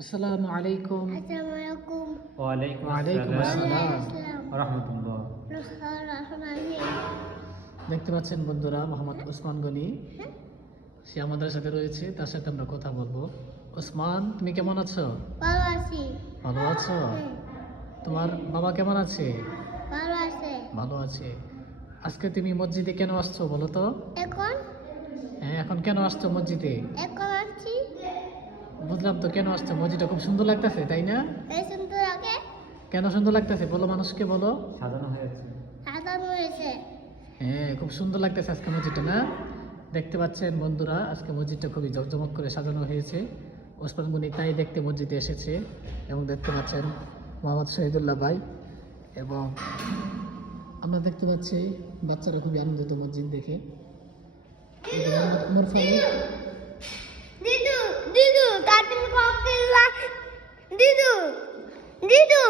আসসালামু আলাইকুম। আসসালামু আলাইকুম। ওয়ালাইকুম ওয়ালাইকুম আসসালাম। রাহমাতুল্লাহ। দেখতে পাচ্ছেন বন্ধুরা, মোহাম্মদ ওসমান গনি সে আমাদের সাথে রয়েছে, তার সাথে আমরা কথা বলবো। ওসমান, তুমি কেমন আছো? ভালো আছি। ভালো আছো? হ্যাঁ, তোমার বাবা কেমন আছে? ভালো আছে। ভালো আছে। আজকে তুমি মসজিদে কেন আসছো বলো তো? এখন হ্যাঁ, এখন কেন আসছো মসজিদে? এখন আসছি। বুঝলাম তো, কেন আসছো? মসজিদটা খুব সুন্দর লাগতেছে, তাই না? এই সুন্দর আগে কেন সুন্দর লাগতেছে বলো, মানুষকে বলো। সাজানো হয়েছে। সাজানো হয়েছে। হ্যাঁ, খুব সুন্দর লাগতেছে আজকে মসজিদটা, না? দেখতে পাচ্ছেন বন্ধুরা, আজকে মসজিদটা খুবই জমজমক করে সাজানো হয়েছে। ওসমান গনি তাই দেখতে মসজিদে এসেছে। এবং দেখতে পাচ্ছেন মোহাম্মদ শহীদুল্লাহ ভাই, এবং আমরা দেখতে পাচ্ছি বাচ্চারা খুবই আনন্দিত মসজিদ দেখে। এই যে মোহাম্মদ ওমর ফারুক, দিদু দিদু কার্টুন কপি দিদু দিদু